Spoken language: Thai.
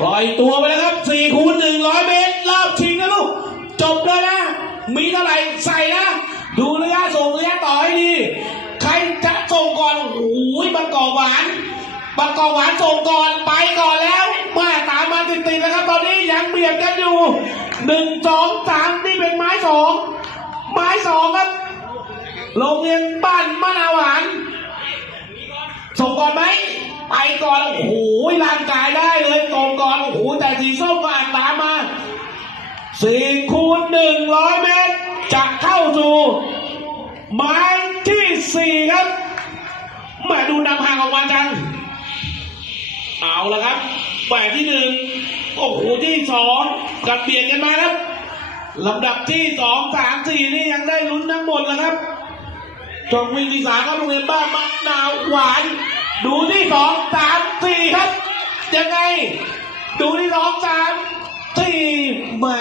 ปล่อยตัวไปแล้วครับสี่คูณหนึ่งร้อยเมตรรอบชิงนะลูก จบเลยนะ มีเท่าไหร่ใส่นะ ดูระยะส่งระยะต่อให้ดี ใครจะส่งก่อนโอ้ยบางกอกหวานบางกอกหวานส่งก่อนไปก่อนแล้วมาตามมาติดๆแล้วครับ ตอนนี้ยังเบียดกันอยู่หนึ่งสองสามนี่เป็นไม้สองไม้สองครับโรงเรียนบ้านมะนาวหวานส่งก่อนไหมไปก่อนโอ้โหร่างกายได้เลยส่ง แต่สีส้มก็อ่านตามมาสี่คูณหนึ่งร้อยเมตร จะเข้าสู่ไม้ที่สี่ครับแมาดูนำห่างออกมาจัง เอาละครับแหวนที่หนึ่งโอ้โหที่สองกับเบียดกันมาครับลำดับที่สองสามสี่นี่ยังได้ลุ้นทั้งหมดแล้วครับจงวิ่งที่สามก็โรงเรียนบ้านมะนาวหวาน ดูที่สองสามสี่ครับยังไง ดูที่สองสามสี่แม่